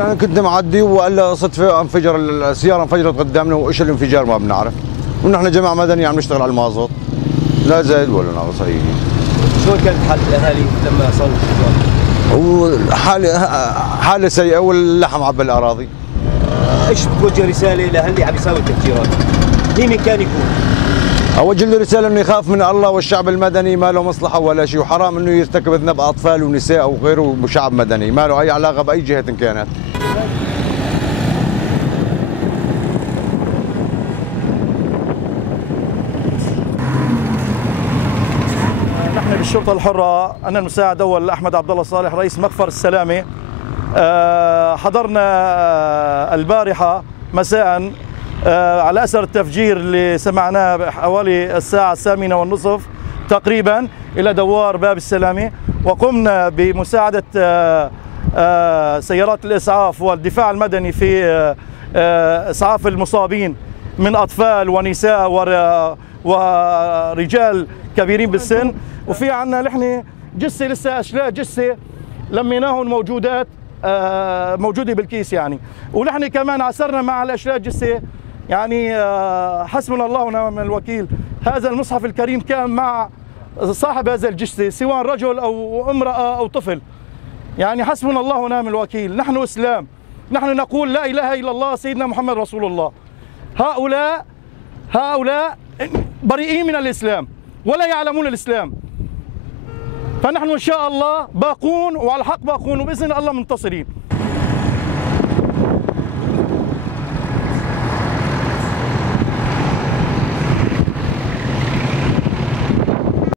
انا كنت معدي وقال صدفه انفجر السياره، انفجرت قدامنا، وايش الانفجار ما بنعرف. ونحن جماعه مدنيه عم نشتغل على المازوت، لا زايد ولا ناقص. هي شلون كانت حالة الاهالي لما صار الانفجار؟ هو حاله سيئه واللحم عبى الاراضي. ايش بتوجه رساله لاهل عم يساوي التفجيرات؟ مين كان يكون؟ اوجه له رساله انه يخاف من الله والشعب المدني، ما له مصلحه ولا شيء، وحرام انه يرتكب ذنب اطفال ونساء وغيره، وشعب مدني ما له اي علاقه باي جهه كانت. نحن بالشرطه الحره، انا المساعد اول احمد عبد الله صالح رئيس مخفر السلامه. حضرنا البارحه مساء على اثر التفجير اللي سمعناه حوالي الساعه 8:30 تقريبا الى دوار باب السلامه، وقمنا بمساعده سيارات الاسعاف والدفاع المدني في اسعاف المصابين من اطفال ونساء ورجال كبيرين بالسن. وفي عندنا نحن جثه، لسه اشلاء جثه لميناهم موجوده بالكيس يعني. ونحن كمان عثرنا مع الاشلاء جثه يعني حسبنا الله ونعم الوكيل. هذا المصحف الكريم كان مع صاحب هذا الجثه، سواء رجل او امراه او طفل، يعني حسبنا الله ونعم الوكيل. نحن اسلام، نحن نقول لا اله الا الله سيدنا محمد رسول الله. هؤلاء بريئين من الاسلام ولا يعلمون الاسلام، فنحن ان شاء الله باقون وعلى الحق باقون، وباذن الله منتصرين.